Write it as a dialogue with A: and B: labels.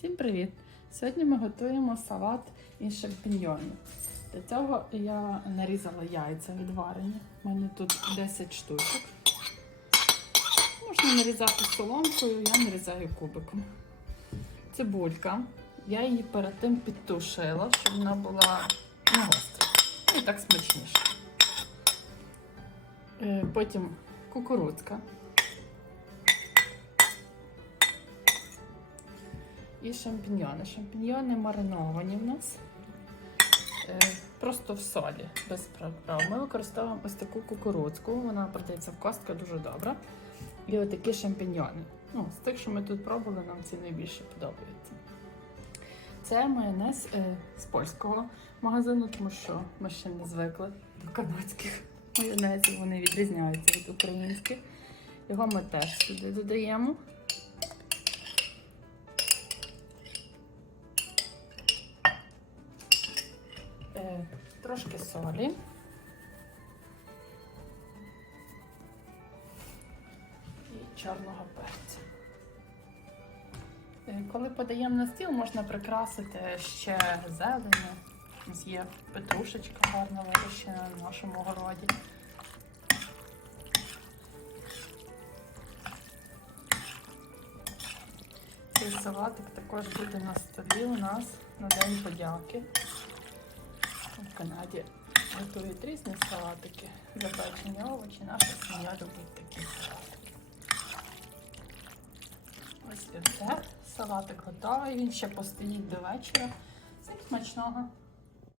A: Всім привіт! Сьогодні ми готуємо салат із шампіньйонів. Для цього я нарізала яйця відварені. У мене тут 10 штучок. Можна нарізати соломкою, я нарізаю кубиком. Цибулька. Я її перед тим підтушила, щоб вона була не гостра. Ну і так смачніше. Е, Потім кукурудзка. І шампіньйони. Шампіньйони мариновані в нас. Е, Просто в солі, без приправ. Ми використовуємо ось таку кукурудзку, вона продається в костка дуже добра. І отакі шампіньйони. Ну, з тих, що ми тут пробували, нам ці найбільше подобаються. Це майонез е, з польського магазину, тому що ми ще не звикли до канадських майонезів, вони відрізняються від українських. Його ми теж сюди додаємо. Трошки солі. І чорного перця. Е, Коли подаємо на стіл, можна прикрасити ще зеленю. Є петрушечка гарно вирощена на нашому городі. Цей салатик також буде на столі у нас на День подяки. В Канаді готують різні салатики, запечені овочі. Наша сім'я любить такі салатики. Ось і все. Салатик готовий. Він ще постоїть до вечора. Всім смачного!